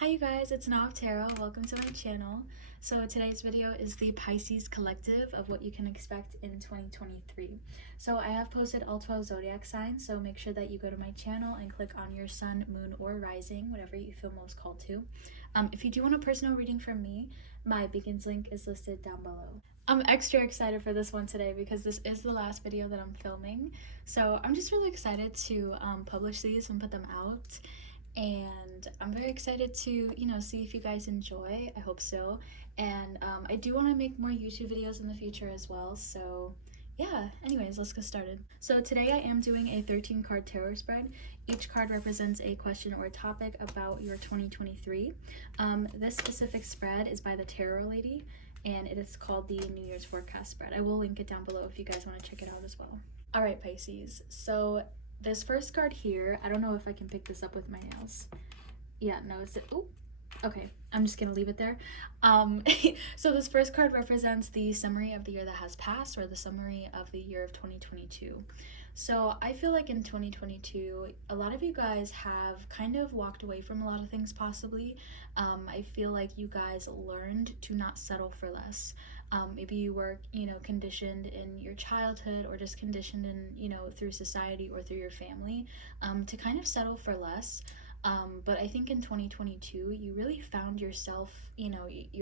Hi you guys, it's Nav Tarot. Welcome to my channel. So today's video is the Pisces collective of what you can expect in 2023. So I have posted all 12 zodiac signs, so make sure that you go to my channel and click on your sun, moon, or rising, whatever you feel most called to. If you do want a personal reading from me, my beacons link is listed down below. I'm extra excited for this one today because this is the last video that I'm filming. So I'm just really excited to publish these and put them out. And I'm very excited to see if you guys enjoy. I hope so. And I do want to make more YouTube videos in the future as well, so yeah, anyways, let's get started. So today I am doing a 13 card tarot spread. Each card represents a question or a topic about your 2023. This specific spread is by the Tarot Lady, and it is called the New Year's Forecast spread. I will link it down below if you guys want to check it out as well. All right, Pisces, so this first card here, I don't know if I can pick this up with my nails. Yeah, no, it's oh, okay, I'm just gonna leave it there. So this first card represents the summary of the year that has passed, or the summary of the year of 2022. So I feel like in 2022, a lot of you guys have kind of walked away from a lot of things possibly. I feel like you guys learned to not settle for less. Maybe you were, conditioned in your childhood, or just conditioned in, through society or through your family, to kind of settle for less. But I think in 2022, you really found yourself, you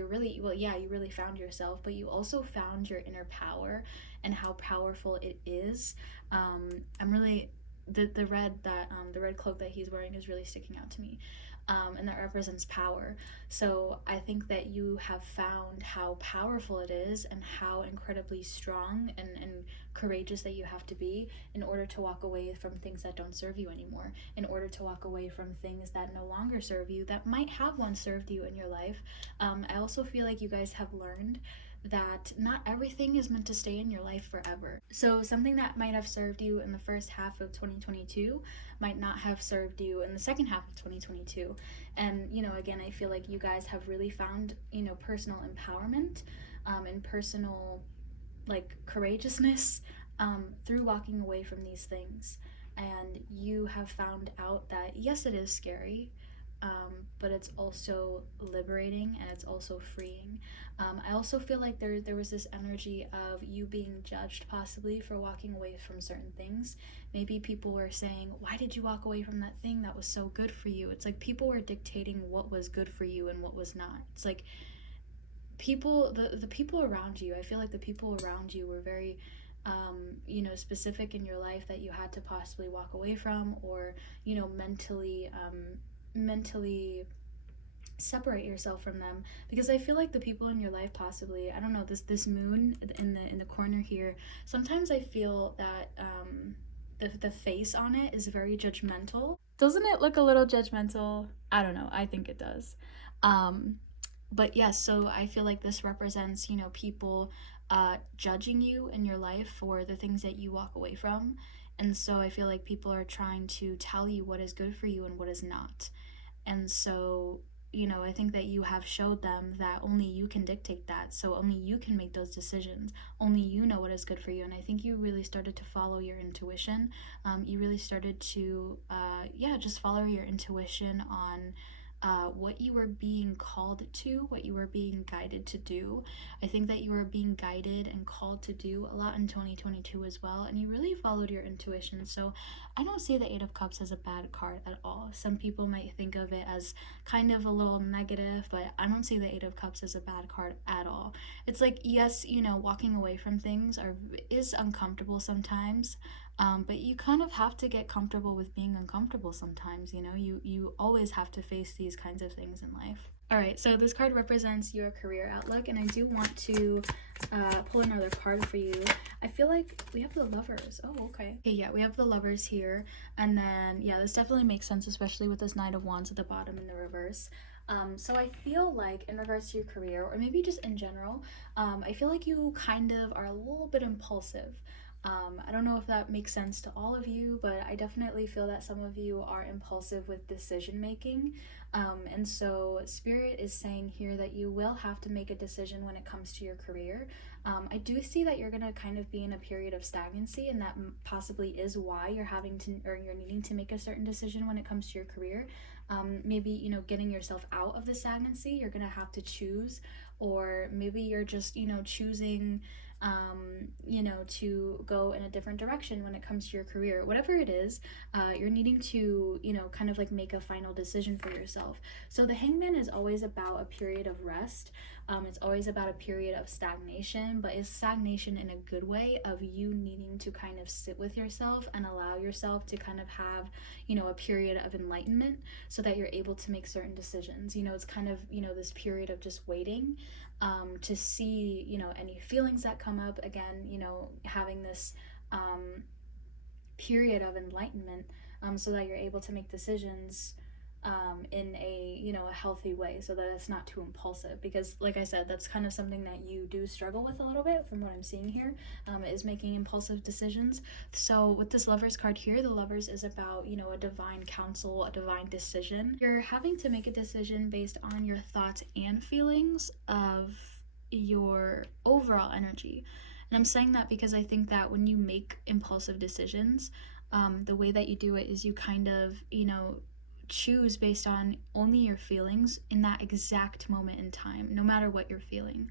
really found yourself, but you also found your inner power and how powerful it is. I'm really, the red cloak that he's wearing is really sticking out to me. And that represents power. So I think that you have found how powerful it is and how incredibly strong and courageous that you have to be in order to walk away from things that don't serve you anymore, in order to walk away from things that no longer serve you, that might have once served you in your life. I also feel like you guys have learned that not everything is meant to stay in your life forever. So something that might have served you in the first half of 2022 might not have served you in the second half of 2022. And again, I feel like you guys have really found personal empowerment and personal courageousness through walking away from these things. And you have found out that yes, it is scary, but it's also liberating and it's also freeing. I also feel like there was this energy of you being judged possibly for walking away from certain things. Maybe people were saying, why did you walk away from that thing that was so good for you? It's like people were dictating what was good for you and what was not. It's like the people around you, I feel like the people around you were very specific in your life that you had to possibly walk away from, or mentally separate yourself from them, because I feel like the people in your life, possibly, I don't know, this moon in the corner here, sometimes I feel that the face on it is very judgmental. Doesn't it look a little judgmental? I don't know, I think it does. But yes, so I feel like this represents people judging you in your life for the things that you walk away from. And so I feel like people are trying to tell you what is good for you and what is not. And so, I think that you have showed them that only you can dictate that. So only you can make those decisions. Only you know what is good for you. And I think you really started to follow your intuition. You really started to, just follow your intuition on what you were being called to, what you were being guided to do. I think that you were being guided and called to do a lot in 2022 as well, and you really followed your intuition. So I don't see the Eight of Cups as a bad card at all. Some people might think of it as kind of a little negative, but I don't see the Eight of Cups as a bad card at all. It's like, yes, walking away from things is uncomfortable sometimes. But you kind of have to get comfortable with being uncomfortable sometimes. You always have to face these kinds of things in life. All right, so this card represents your career outlook, and I do want to pull another card for you. I feel like we have the Lovers. Oh, okay. Okay, yeah, we have the Lovers here, and then yeah, this definitely makes sense, especially with this Knight of Wands at the bottom in the reverse. So I feel like in regards to your career, or maybe just in general, I feel like you kind of are a little bit impulsive. I don't know if that makes sense to all of you, but I definitely feel that some of you are impulsive with decision making. And so Spirit is saying here that you will have to make a decision when it comes to your career. I do see that you're going to kind of be in a period of stagnancy, and that possibly is why you're having to, or you're needing to make a certain decision when it comes to your career. Maybe, getting yourself out of the stagnancy, you're going to have to choose, or maybe you're just, choosing to go in a different direction when it comes to your career. Whatever it is, you're needing to, kind of like make a final decision for yourself. So the Hangman is always about a period of rest. It's always about a period of stagnation, but it's stagnation in a good way of you needing to kind of sit with yourself and allow yourself to kind of have, a period of enlightenment so that you're able to make certain decisions. It's kind of, this period of just waiting to see, any feelings that come up. Again, having this period of enlightenment so that you're able to make decisions in a healthy way, so that it's not too impulsive, because like I said, that's kind of something that you do struggle with a little bit from what I'm seeing here, is making impulsive decisions. So with this Lovers card here, the Lovers is about, a divine counsel, a divine decision. You're having to make a decision based on your thoughts and feelings of your overall energy. And I'm saying that because I think that when you make impulsive decisions, the way that you do it is you kind of, choose based on only your feelings in that exact moment in time, no matter what you're feeling.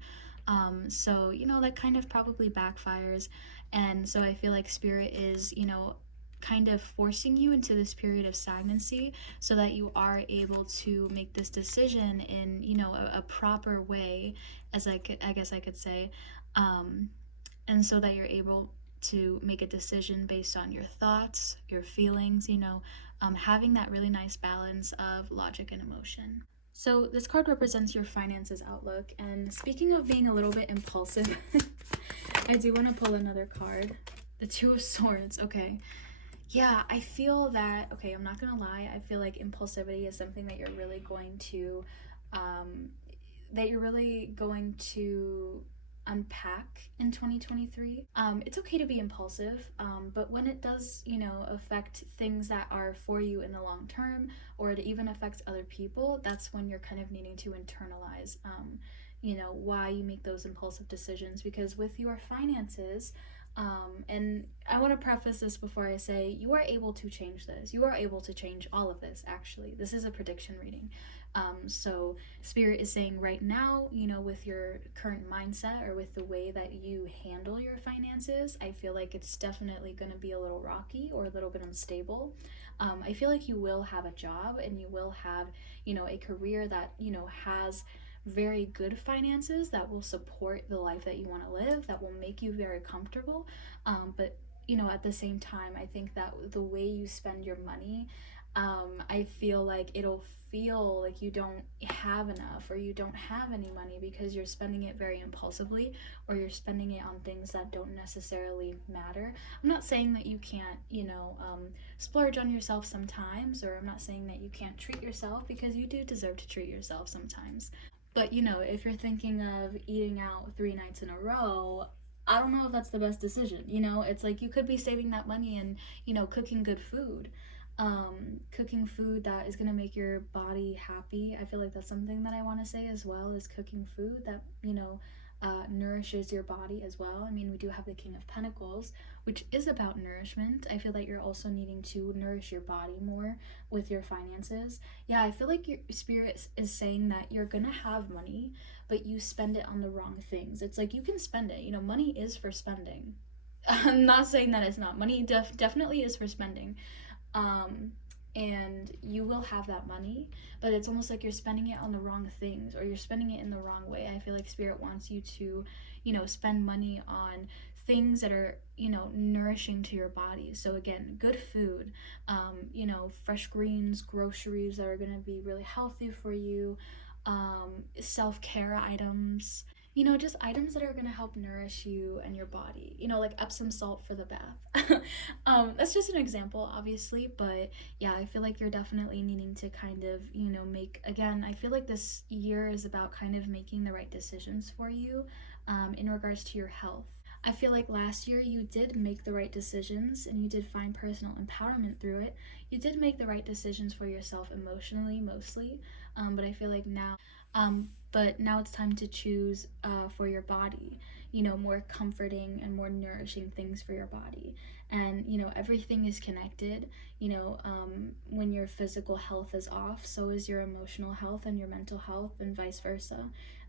So, that kind of probably backfires. And so I feel like Spirit is, kind of forcing you into this period of stagnancy so that you are able to make this decision in, a proper way, as I guess I could say. And so that you're able to make a decision based on your thoughts, your feelings, having that really nice balance of logic and emotion. So this card represents your finances outlook. And speaking of being a little bit impulsive, I do want to pull another card. The Two of Swords. Okay. Yeah, I feel that, okay, I'm not going to lie. I feel like impulsivity is something that you're really going to, unpack in 2023. It's okay to be impulsive, but when it does, affect things that are for you in the long term, or it even affects other people, that's when you're kind of needing to internalize, why you make those impulsive decisions. Because with your finances, and I want to preface this before I say, you are able to change this. You are able to change all of this, actually. This is a prediction reading. So Spirit is saying right now, with your current mindset or with the way that you handle your finances, I feel like it's definitely going to be a little rocky or a little bit unstable. I feel like you will have a job and you will have, a career that, has very good finances that will support the life that you want to live, that will make you very comfortable. But at the same time, I think that the way you spend your money, I feel like it'll feel like you don't have enough, or you don't have any money because you're spending it very impulsively, or you're spending it on things that don't necessarily matter. I'm not saying that you can't, splurge on yourself sometimes, or I'm not saying that you can't treat yourself, because you do deserve to treat yourself sometimes. But if you're thinking of eating out 3 nights in a row, I don't know if that's the best decision. It's like you could be saving that money and, cooking good food. Cooking food that is going to make your body happy. I feel like that's something that I want to say as well, is cooking food that, nourishes your body as well. I mean, we do have the King of Pentacles, which is about nourishment. I feel that you're also needing to nourish your body more with your finances. Yeah, I feel like your Spirit is saying that you're gonna have money, but you spend it on the wrong things. It's like you can spend it. Money is for spending. I'm not saying that it's not. Money definitely is for spending. And you will have that money, but it's almost like you're spending it on the wrong things, or you're spending it in the wrong way. I feel like Spirit wants you to, spend money on things that are, nourishing to your body. So again, good food, fresh greens, groceries that are going to be really healthy for you, self-care items, just items that are going to help nourish you and your body, like Epsom salt for the bath. That's just an example, obviously, but yeah, I feel like you're definitely needing to kind of, I feel like this year is about kind of making the right decisions for you, in regards to your health. I feel like last year you did make the right decisions and you did find personal empowerment through it. You did make the right decisions for yourself emotionally, mostly. But I feel like now it's time to choose for your body, more comforting and more nourishing things for your body. And, everything is connected. When your physical health is off, so is your emotional health and your mental health, and vice versa.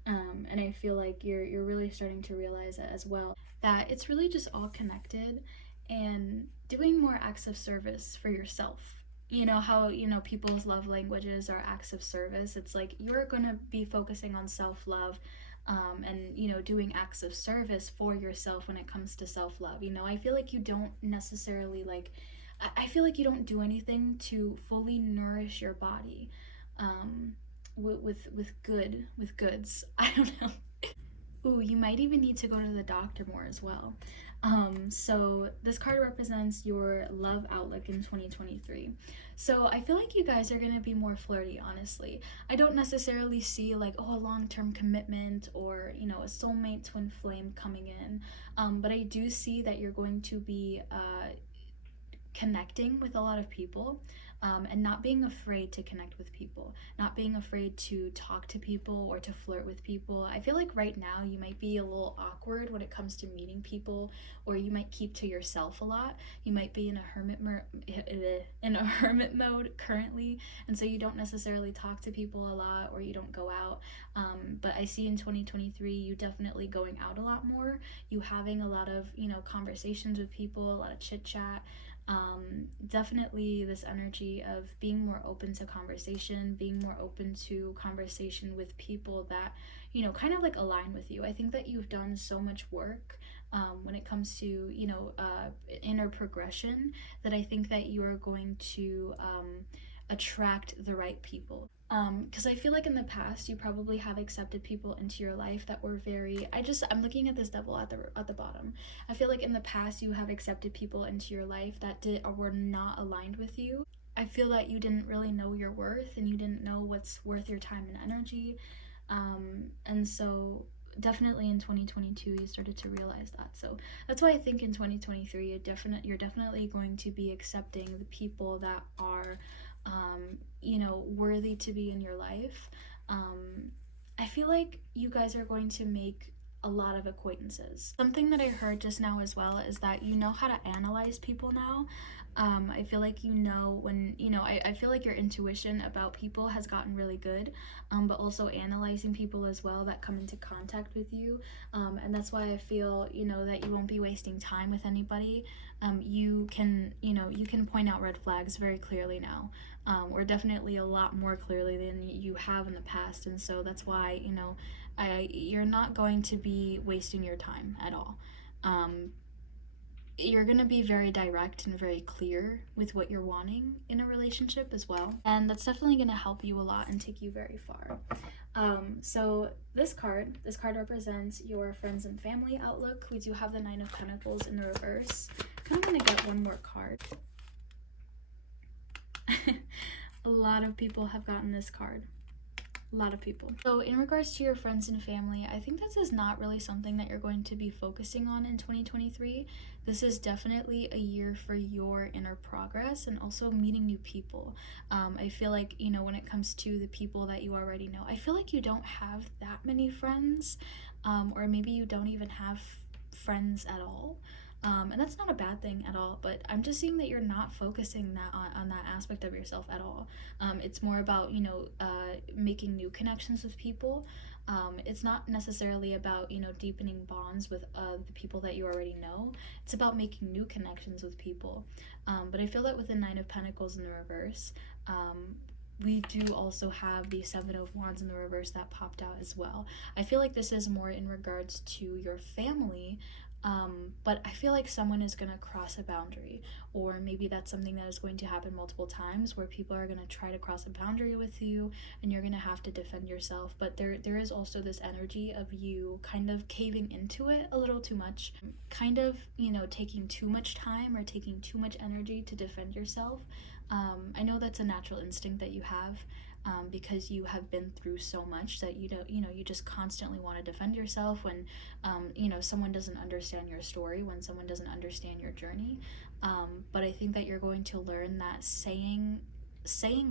And I feel like you're really starting to realize it as well, that it's really just all connected, and doing more acts of service for yourself. How, people's love languages are acts of service. It's like you're going to be focusing on self-love, and, doing acts of service for yourself when it comes to self-love. I feel like you don't necessarily like, I feel like you don't do anything to fully nourish your body, with goods. I don't know. Ooh, you might even need to go to the doctor more as well. So this card represents your love outlook in 2023. So I feel like you guys are gonna be more flirty, honestly. I don't necessarily see like, a long-term commitment or, a soulmate twin flame coming in. But I do see that you're going to be connecting with a lot of people, and not being afraid to connect with people, not being afraid to talk to people or to flirt with people. I feel like right now you might be a little awkward when it comes to meeting people, or you might keep to yourself a lot. You might be in a hermit mode currently, and so you don't necessarily talk to people a lot, or you don't go out. But I see in 2023 you definitely going out a lot more, you having a lot of conversations with people, a lot of chit chat. Definitely this energy of being more open to conversation, being more open to conversation with people that, kind of like align with you. I think that you've done so much work, when it comes to, inner progression, that I think that you are going to attract the right people. Because I feel like in the past you probably have accepted people into your life that were very, I'm looking at this devil at the bottom. I feel like in the past you have accepted people into your life that were not aligned with you. I feel that you didn't really know your worth, and you didn't know what's worth your time and energy. And so definitely in 2022 you started to realize that. So that's why I think in 2023 you're definitely going to be accepting the people that are, worthy to be in your life. I feel like you guys are going to make a lot of acquaintances. Something that I heard just now as well is that you know how to analyze people now. I feel like I feel like your intuition about people has gotten really good, but also analyzing people as well that come into contact with you. And that's why I feel, that you won't be wasting time with anybody. You can point out red flags very clearly now, or definitely a lot more clearly than you have in the past. And so that's why, you're not going to be wasting your time at all. You're going to be very direct and very clear with what you're wanting in a relationship as well. And that's definitely going to help you a lot and take you very far. So this card represents your friends and family outlook. We do have the Nine of Pentacles in the reverse. I'm going to get one more card. A lot of people have gotten this card. A lot of people. So in regards to your friends and family, I think this is not really something that you're going to be focusing on in 2023. This is definitely a year for your inner progress and also meeting new people. I feel like, when it comes to the people that you already know, I feel like you don't have that many friends, or maybe you don't even have friends at all. And that's not a bad thing at all, but I'm just seeing that you're not focusing on that aspect of yourself at all. It's more about, making new connections with people. It's not necessarily about, deepening bonds with the people that you already know. It's about making new connections with people. But I feel that with the Nine of Pentacles in the reverse, we do also have the Seven of Wands in the reverse that popped out as well. I feel like this is more in regards to your family, but I feel like someone is going to cross a boundary, or maybe that's something that is going to happen multiple times, where people are going to try to cross a boundary with you and you're going to have to defend yourself. But there is also this energy of you kind of caving into it a little too much, kind of, taking too much time or taking too much energy to defend yourself. I know that's a natural instinct that you have, because you have been through so much that you just constantly want to defend yourself when someone doesn't understand your story, when someone doesn't understand your journey. But I think that you're going to learn that saying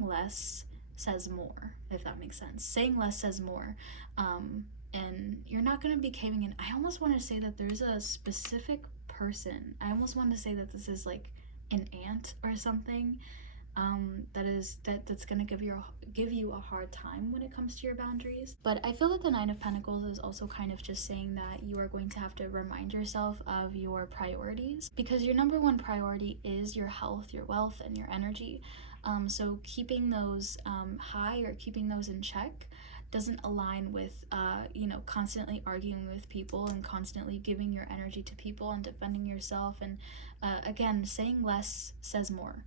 less says more, if that makes sense. Saying less says more. And you're not going to be caving in. I almost want to say that there's a specific person. I almost want to say that this is like an ant or something, that's gonna give you a hard time when it comes to your boundaries. But I feel that the Nine of Pentacles is also kind of just saying that you are going to have to remind yourself of your priorities, because your number one priority is your health, your wealth, and your energy. So keeping those high, or keeping those in check, doesn't align with constantly arguing with people and constantly giving your energy to people and defending yourself. And again, saying less says more.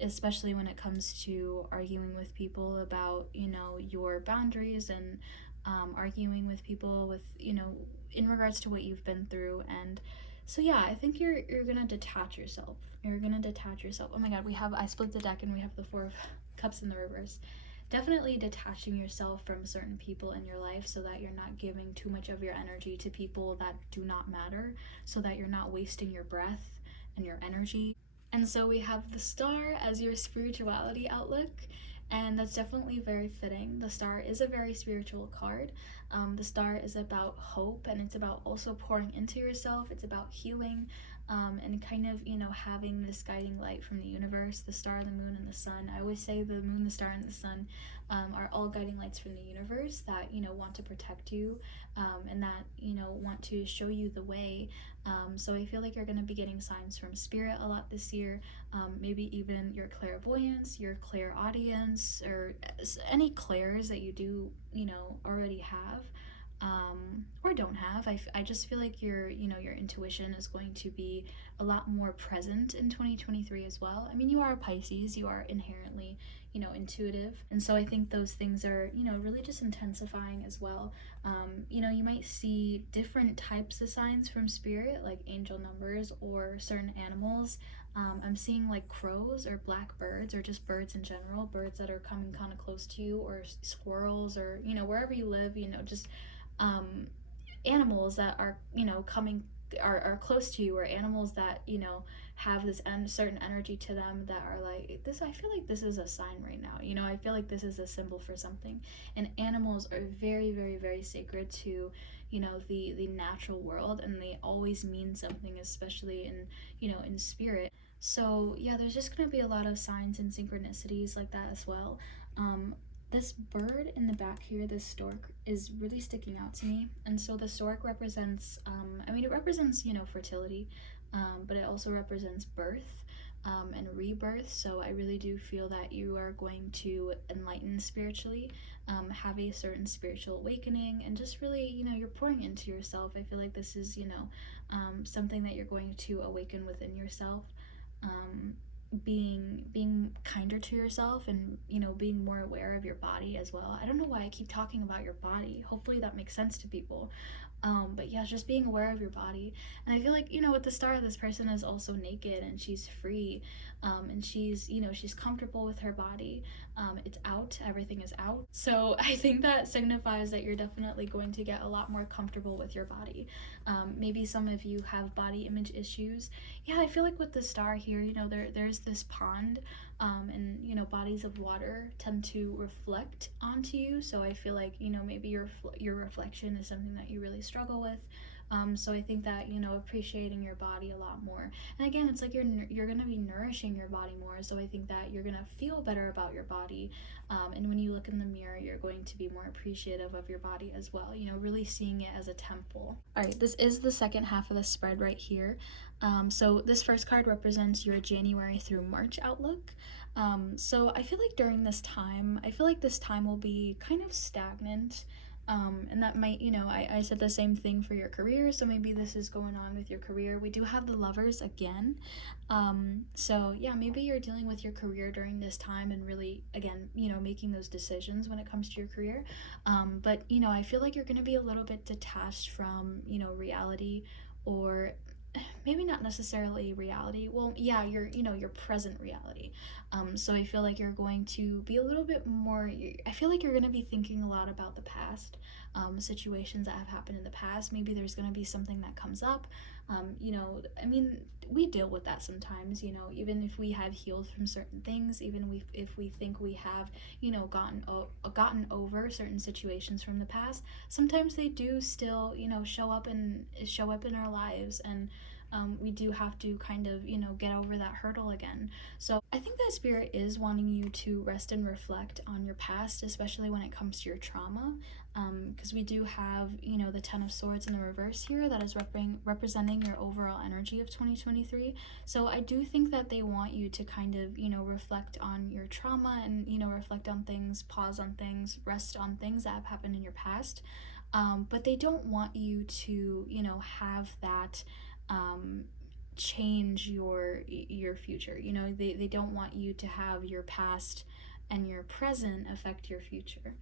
Especially when it comes to arguing with people about your boundaries, and arguing with people with in regards to what you've been through. And so yeah, I think you're gonna detach yourself. Oh my god, I split the deck and we have the Four of Cups in the reverse. Definitely detaching yourself from certain people in your life, so that you're not giving too much of your energy to people that do not matter, so that you're not wasting your breath and your energy. And so we have the Star as your spirituality outlook, and that's definitely very fitting. The Star is a very spiritual card. The Star is about hope, and it's about also pouring into yourself. It's about healing, and kind of, having this guiding light from the universe. The star, the moon, and the sun. I always say the moon, the star, and the sun are all guiding lights from the universe that, want to protect you, and that, want to show you the way. So I feel like you're going to be getting signs from spirit a lot this year. Maybe even your clairvoyance, your clairaudience, or any clairs that you do, already have. Or don't have. I just feel like your intuition is going to be a lot more present in 2023 as well. I mean, you are a Pisces, you are inherently, intuitive, and so I think those things are, really just intensifying as well. You might see different types of signs from spirit, like angel numbers or certain animals. I'm seeing like crows or black birds, or just birds in general, birds that are coming kind of close to you, or squirrels, or wherever you live, just animals that are coming, are close to you, or animals that have this certain energy to them, that are like this. I feel like this is a sign right now. I feel like this is a symbol for something. And animals are very, very, very sacred to the natural world, and they always mean something, especially in spirit. So yeah, there's just going to be a lot of signs and synchronicities like that as well. This bird in the back here, this stork, is really sticking out to me. And so the stork represents, it represents, fertility, but it also represents birth, and rebirth. So I really do feel that you are going to enlighten spiritually, have a certain spiritual awakening, and just really, you're pouring into yourself. I feel like this is, something that you're going to awaken within yourself. Being kinder to yourself, and being more aware of your body as well. I don't know why I keep talking about your body. Hopefully that makes sense to people. But yeah, just being aware of your body. And I feel like, with the star, this person is also naked, and she's free, and she's comfortable with her body. It's out, everything is out. So I think that signifies that you're definitely going to get a lot more comfortable with your body. Maybe some of you have body image issues. Yeah, I feel like with the star here, there's this pond, and bodies of water tend to reflect onto you. So I feel like maybe your reflection is something that you really struggle with. So I think that appreciating your body a lot more. And again, it's like you're gonna be nourishing your body more. So I think that you're gonna feel better about your body. And when you look in the mirror, you're going to be more appreciative of your body as well. Really seeing it as a temple. All right, this is the second half of the spread right here. So this first card represents your January through March outlook. So I feel like during this time, this time will be kind of stagnant. And that might, I said the same thing for your career, so maybe this is going on with your career. We do have the Lovers again. So yeah, maybe you're dealing with your career during this time, and really, again, making those decisions when it comes to your career. But I feel like you're going to be a little bit detached from, reality, or maybe not necessarily reality. Well, yeah, your present reality. So I feel like you're going to be a little bit more. I feel like you're going to be thinking a lot about the past, situations that have happened in the past. Maybe there's going to be something that comes up. I mean, we deal with that sometimes. Even if we have healed from certain things, even if we think we have, gotten over certain situations from the past, sometimes they do still, show up in our lives, and we do have to kind of, get over that hurdle again. So I think that spirit is wanting you to rest and reflect on your past, especially when it comes to your trauma. Because we do have, the Ten of Swords in the reverse here that is representing your overall energy of 2023. So I do think that they want you to kind of, reflect on your trauma and, reflect on things, pause on things, rest on things that have happened in your past. But they don't want you to, have that change your future. They don't want you to have your past and your present affect your future.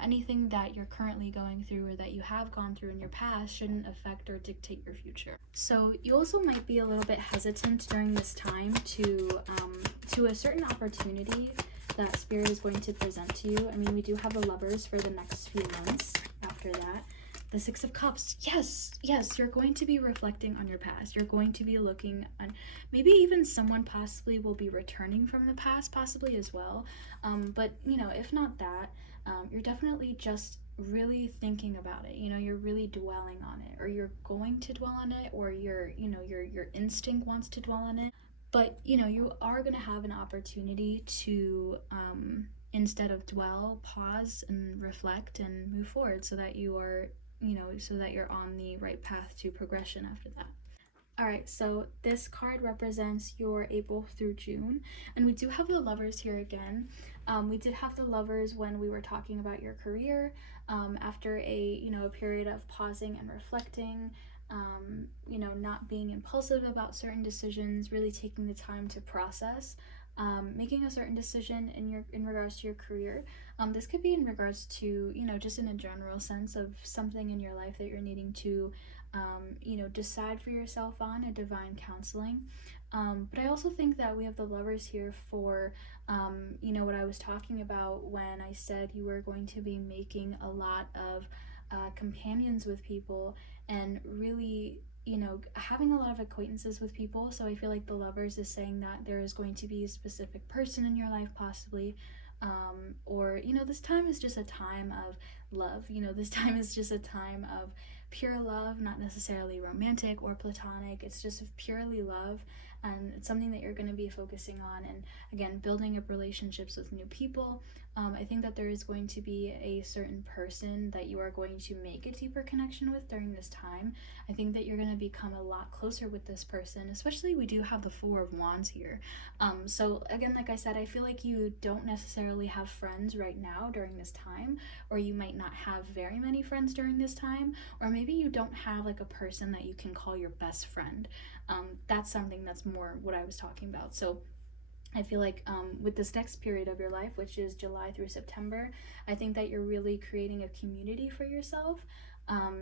Anything that you're currently going through or that you have gone through in your past shouldn't affect or dictate your future. So you also might be a little bit hesitant during this time to a certain opportunity that spirit is going to present to you. I mean, we do have the Lovers for the next few months after that. The Six of Cups. Yes, you're going to be reflecting on your past. You're going to be looking on, maybe even someone possibly will be returning from the past, possibly as well. But if not that, you're definitely just really thinking about it. You're really dwelling on it, or you're going to dwell on it, or your instinct wants to dwell on it. But you are going to have an opportunity to, instead of dwell, pause and reflect and move forward, so that you're on the right path to progression after that. Alright, so this card represents your April through June, and we do have the Lovers here again. We did have the Lovers when we were talking about your career, after a period of pausing and reflecting, not being impulsive about certain decisions, really taking the time to process, making a certain decision in regards to your career. This could be in regards to, just in a general sense of something in your life that you're needing to, decide for yourself on, a divine counseling. But I also think that we have the Lovers here for, what I was talking about when I said you were going to be making a lot of companions with people, and really, having a lot of acquaintances with people. So I feel like the Lovers is saying that there is going to be a specific person in your life, possibly. Or, this time is just a time of love. This time is just a time of pure love, not necessarily romantic or platonic. It's just purely love, and it's something that you're going to be focusing on, and again, building up relationships with new people. I think that there is going to be a certain person that you are going to make a deeper connection with during this time. I think that you're going to become a lot closer with this person, especially we do have the Four of Wands here. So again, like I said, I feel like you don't necessarily have friends right now during this time, or you might not have very many friends during this time, or maybe you don't have like a person that you can call your best friend. That's something that's more what I was talking about. So I feel like with this next period of your life, which is July through September, I think that you're really creating a community for yourself.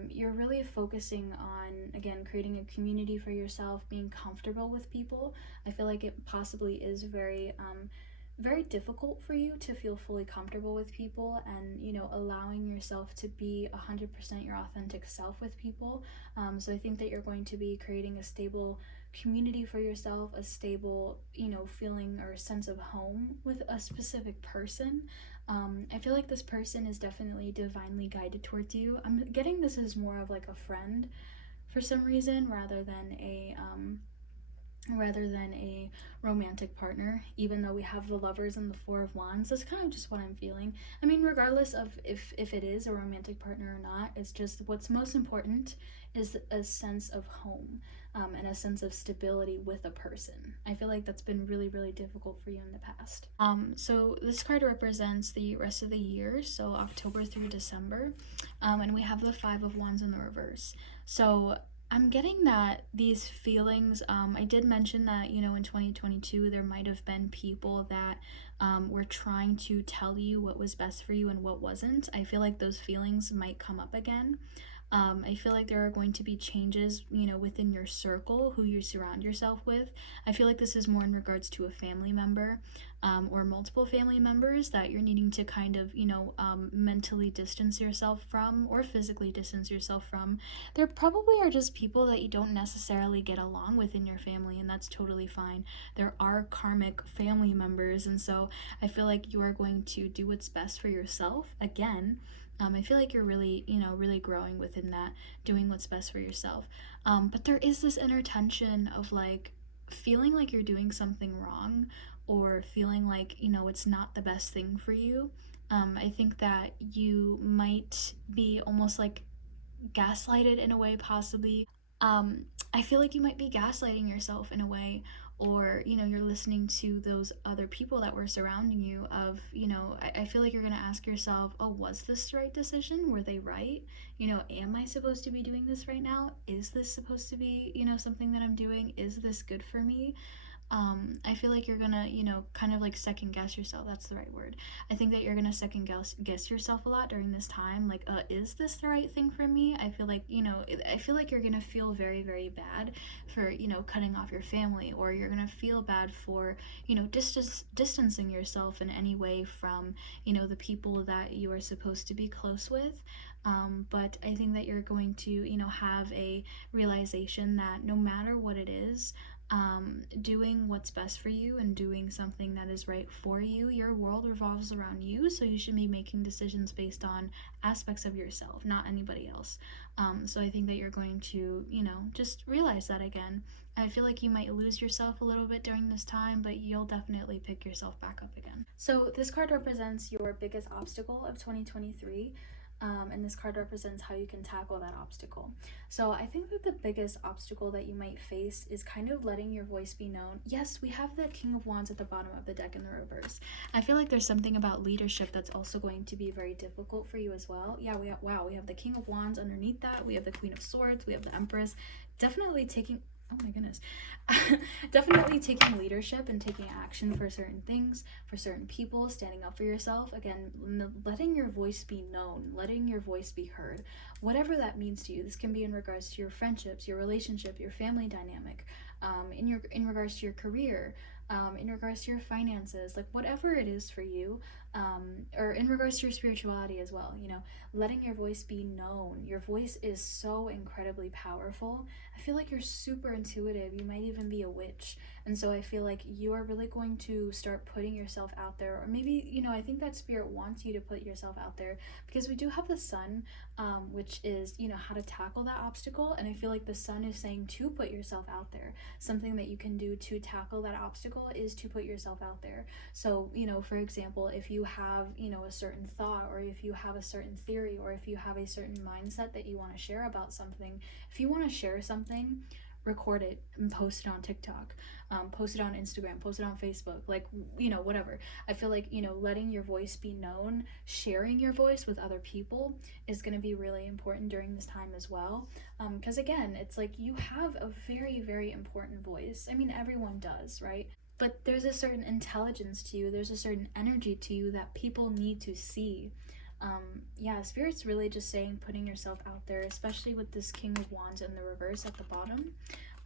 You're really focusing on, again, creating a community for yourself, being comfortable with people. I feel like it possibly is very difficult for you to feel fully comfortable with people, and allowing yourself to be 100% your authentic self with people. So I think that you're going to be creating a stable community for yourself, a stable feeling or sense of home with a specific person. I feel like this person is definitely divinely guided towards you. I'm getting this as more of like a friend for some reason, rather than a romantic partner, even though we have the Lovers and the Four of Wands. That's kind of just what I'm feeling. I mean, regardless of if it is a romantic partner or not, it's just what's most important is a sense of home, and a sense of stability with a person. I feel like that's been really, really difficult for you in the past. So this card represents the rest of the year, so October through December, and we have the Five of Wands in the reverse. So I'm getting that these feelings, I did mention that, in 2022, there might have been people that were trying to tell you what was best for you and what wasn't. I feel like those feelings might come up again. I feel like there are going to be changes, within your circle, who you surround yourself with. I feel like this is more in regards to a family member, or multiple family members that you're needing to kind of, mentally distance yourself from, or physically distance yourself from. There probably are just people that you don't necessarily get along with in your family, and that's totally fine. There are karmic family members, and so I feel like you are going to do what's best for yourself. Again, I feel like you're really, really growing within that, doing what's best for yourself. But there is this inner tension of like feeling like you're doing something wrong, or feeling like, it's not the best thing for you. I think that you might be almost like gaslighted in a way, possibly. um, I feel like you might be gaslighting yourself in a way, or you're listening to those other people that were surrounding you. Of I feel like you're gonna ask yourself, oh, was this the right decision? Were they right? Am I supposed to be doing this right now? Is this supposed to be something that I'm doing? Is this good for me? I feel like you're gonna, kind of like second guess yourself. That's the right word. I think that you're gonna second guess yourself a lot during this time. Like, is this the right thing for me? I feel like, I feel like you're gonna feel very, very bad for, cutting off your family, or you're gonna feel bad for, distancing yourself in any way from, the people that you are supposed to be close with. But I think that you're going to, have a realization that no matter what it is, doing what's best for you and doing something that is right for you. Your world revolves around you, so you should be making decisions based on aspects of yourself, not anybody else. So I think that you're going to, just realize that again. I feel like you might lose yourself a little bit during this time, but you'll definitely pick yourself back up again. So this card represents your biggest obstacle of 2023. And this card represents how you can tackle that obstacle. So I think that the biggest obstacle that you might face is kind of letting your voice be known. Yes, we have the King of Wands at the bottom of the deck in the reverse. I feel like there's something about leadership that's also going to be very difficult for you as well. Yeah, we have the King of Wands underneath that. We have the Queen of Swords. We have the Empress. Definitely taking, oh my goodness, definitely taking leadership and taking action for certain things, for certain people, standing up for yourself. Again, letting your voice be known, letting your voice be heard, whatever that means to you. This can be in regards to your friendships, your relationship, your family dynamic, in regards to your career, in regards to your finances, like whatever it is for you, or in regards to your spirituality as well. Letting your voice be known. Your voice is so incredibly powerful. I feel like you're super intuitive. You might even be a witch. And so I feel like you are really going to start putting yourself out there. Or maybe, I think that spirit wants you to put yourself out there, because we do have the sun, which is, how to tackle that obstacle. And I feel like the sun is saying to put yourself out there. Something that you can do to tackle that obstacle is to put yourself out there. So, for example, if you have, a certain thought, or if you have a certain theory, or if you have a certain mindset that you want to share about something, if you want to share something, record it and post it on TikTok, post it on Instagram, post it on Facebook, like, whatever. I feel like, letting your voice be known, sharing your voice with other people is going to be really important during this time as well. Because again, it's like you have a very, very important voice. I mean, everyone does, right? But there's a certain intelligence to you, there's a certain energy to you that people need to see. Yeah, Spirit's really just saying putting yourself out there, especially with this King of Wands in the reverse at the bottom.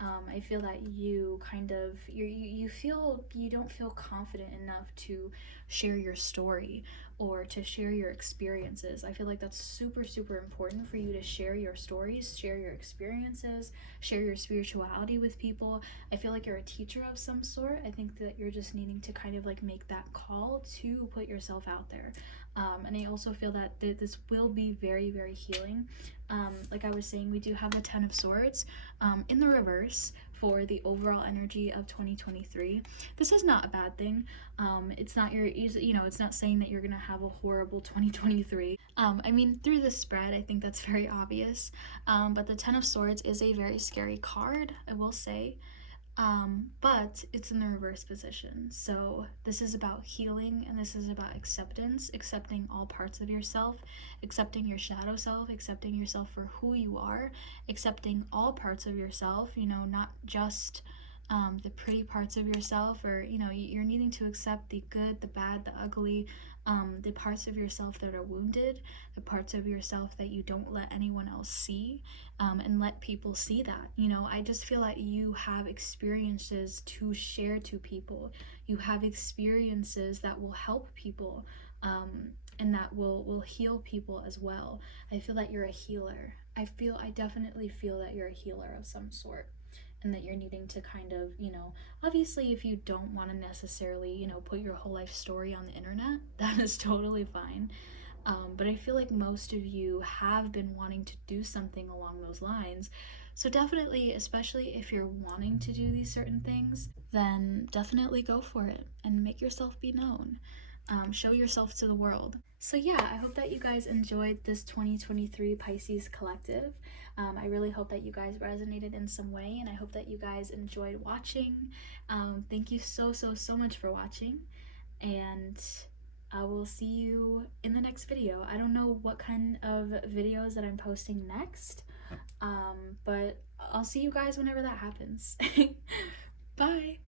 I feel that you kind of, you feel, you don't feel confident enough to share your story or to share your experiences. I feel like that's super, super important for you to share your stories, share your experiences, share your spirituality with people. I feel like you're a teacher of some sort. I think that you're just needing to kind of like make that call to put yourself out there. And I also feel that this will be very, very healing. Like I was saying, we do have the Ten of Swords in the reverse for the overall energy of 2023. This is not a bad thing. It's not it's not saying that you're gonna have a horrible 2023. I mean, through the spread, I think that's very obvious. But the Ten of Swords is a very scary card, I will say. But it's in the reverse position. So this is about healing, and this is about acceptance, accepting all parts of yourself, accepting your shadow self, accepting yourself for who you are, accepting all parts of yourself, not just the pretty parts of yourself, or, you're needing to accept the good, the bad, the ugly, the parts of yourself that are wounded, the parts of yourself that you don't let anyone else see, and let people see that. You know, I just feel like you have experiences to share to people. You have experiences that will help people, and that will heal people as well. I feel that you're a healer. I definitely feel that you're a healer of some sort, and that you're needing to kind of, you know, obviously if you don't want to necessarily, you know, put your whole life story on the internet, that is totally fine. But I feel like most of you have been wanting to do something along those lines. So definitely, especially if you're wanting to do these certain things, then definitely go for it and make yourself be known. Show yourself to the world. So yeah, I hope that you guys enjoyed this 2023 Pisces collective. I really hope that you guys resonated in some way, and I hope that you guys enjoyed watching. Thank you so much for watching, and I will see you in the next video. I don't know what kind of videos that I'm posting next, but I'll see you guys whenever that happens. Bye!